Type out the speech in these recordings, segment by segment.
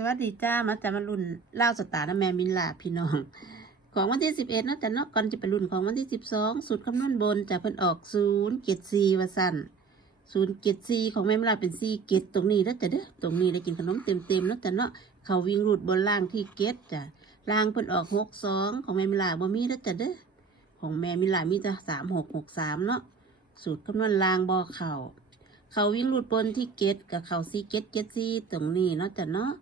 สวัสดีจ้ามาจากมารุ่นเล่าสตาร์นะแม่มินลาพี่น้อง ของวันที่สิบเอ็ดนะแต่เนาะก่อนจะไปรุ่นของวันที่สิบสองสูตรคำนวณบนจะเพิ่นออกศูนย์เกตซีวาสันศูนย์เกตซีของแม่มิลาเป็นซีเกตตรงนี้แล้วจ้ะเด้อตรงนี้ได้กินขนมเต็มเต็มแล้วแต่เนาะเขาวิ่งรูดบนล่างที่เกตจ้ะล่างเพิ่นออกหกสองของแม่มิลาบ่มีแล้วจ้ะเด้อของแม่มิลามีแต่สามหกหกสามเนาะสูตรคำนวณล่างบอเข่าเขาวิ่งรูดบนที่เกตกับเขาซีเกตเกตซีตรงนี้เนาะจ้ะเนาะ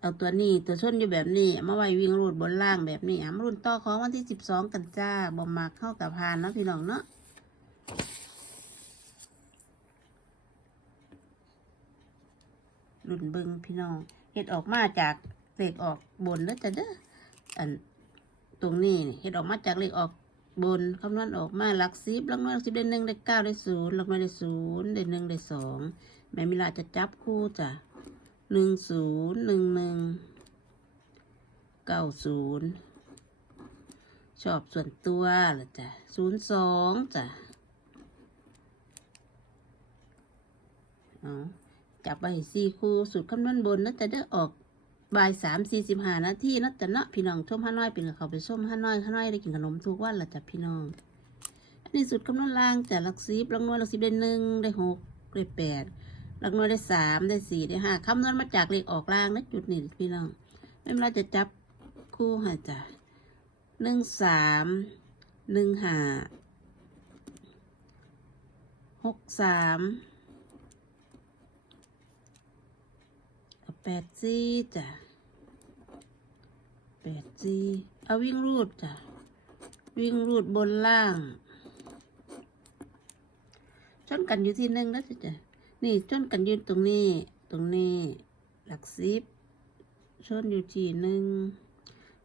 เอาตัวนี้ตัวชนอยู่แบบนี้มาไว้วิ่งรูดบนล่างแบบนี้อะมารุ่นต่อของวันที่สิบสองกันจ้าบอมมาเข้ากับพานเนาะพี่น้องเนาะรุ่นเบิงพี่น้องเฮ็ดออกมาจากเลขออกบนแล้วจะเด้ออันตรงนี้เฮ็ดออกมาจากเลขออกบนคำนวณออกมาหลักสิบหลักน้อยหลักสิบได้หนึ่งได้เก้าได้ศูนย์หลักน้อยได้ศูนย์ได้หนึ่งได้สองแม่มิลาจะจับคู่จ้ะ หนึ่งศูนย์หนึ่งหนึ่งเก้าศูนย์ชอบส่วนตัวหรอจ้ะศูนย์สองจ้ะเอจับไปสี่คู่สูตรคำนวณบนนะจะได้ออกบ่ายสามสี่สิบห้านาทีนะแต่เนาะพี่น้องชมห้าน้อยเป็นกับเขาไปชมห้าน้อยห้าน้อยได้กินขนมทุกวันละจ้ะพี่น้อง อันนี้สูตรคำนวณล่างจ้ะหลักสิบลักน่วยหลักสิบได้หนึ่งได้หกได้แปด หลักหน่วยได้สามได้สี่ได้ห้าคำนวณมาจากเลขออกล่างนะจุดนี้พี่น้องไม่เป็นไรจะจับคู่ห้จ้ะหนึ่งสามหนึ่งห้าหกสามแปดสี่จ้ะแปดสี่เอาวิ่งรูดจ้ะวิ่งรูดบนล่างชนกันอยู่ที่หนึ่งแล้วจ้ะ นี่ชนกันยืนตรงนี้ ตรงนี้ หลักสิบชนอยู่ที่หนึ่ง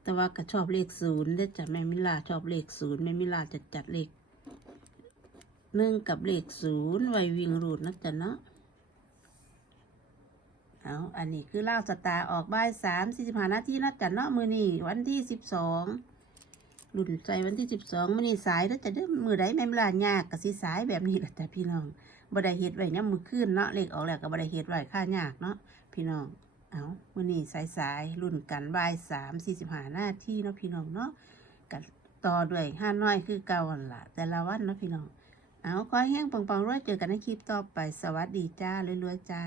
แต่ว่าก็ชอบเลขศูนย์ได้จ้ะแม่มิลาชอบเลขศูนย์แม่มิลาจะจัดเลขหนึ่งกับเลขศูนย์ไววิ่งรูดนะจ๊ะเนาะเอาอันนี้คือเล่าสตาร์ออกบ่ายสามสี่สิบห้านาทีนะจ๊ะเนาะมือนี่วันที่สิบสองรุ่นใจวันที่สิบสองมือนี่สายแล้วจะได้อมือใดแม่มิลายากกับสีสายแบบนี้แหละจ้ะพี่น้อง บดายเฮ็ดไว้เนี่ยมือขึ้นเนาะเลขออกแล้วก็บบดเฮ็ดไว้ค่ายากเนาะพี่น้องเอามื่อนี้สายสายๆรุ่นกันบ่ายสามสี่สิบห้านาทีเนาะพี่น้องเนาะกันต่อด้วยห้าน้อยคือเก่าันละแต่ละวันเนาะพี่น้องเอาขอให้แห้งปังๆรวยเจอกันในคลิปต่อไปสวัสดีจ้ารวยๆจ้า